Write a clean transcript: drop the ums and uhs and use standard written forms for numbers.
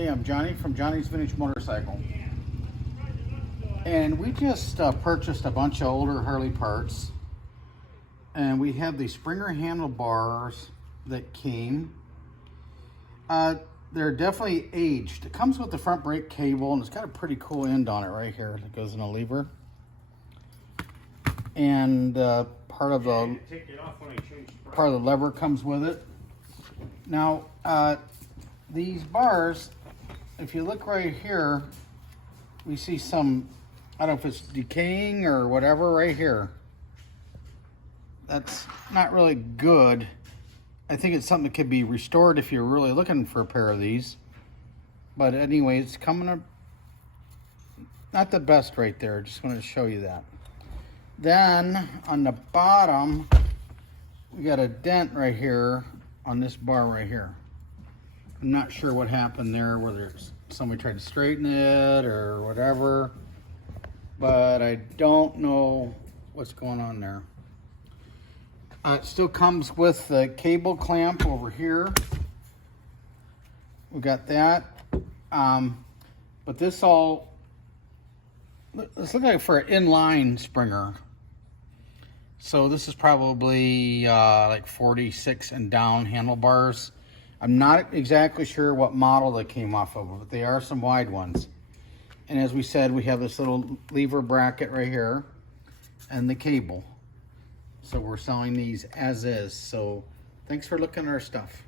Hey, I'm Johnny from Johnny's Vintage Motorcycle. And we just purchased a bunch of older Harley parts. And we have the Springer handlebars that came. They're definitely aged. It comes with the front brake cable, and it's got a pretty cool end on it right here that goes in a lever. And part of the lever comes with it. Now, these bars, if you look right here, we see some, I don't know if it's decaying or whatever right here. That's not really good. I think it's something that could be restored if you're really looking for a pair of these. But anyway, it's coming up, not the best right there. Just wanted to show you that. Then on the bottom, we got a dent right here on this bar right here. I'm not sure what happened there, whether it's somebody tried to straighten it or whatever, but I don't know what's going on there. It still comes with the cable clamp over here. We got that. But this looks like for an inline Springer. So this is probably like 46 and down handlebars. I'm not exactly sure what model they came off of, but they are some wide ones. And as we said, we have this little lever bracket right here and the cable. So we're selling these as is. So thanks for looking at our stuff.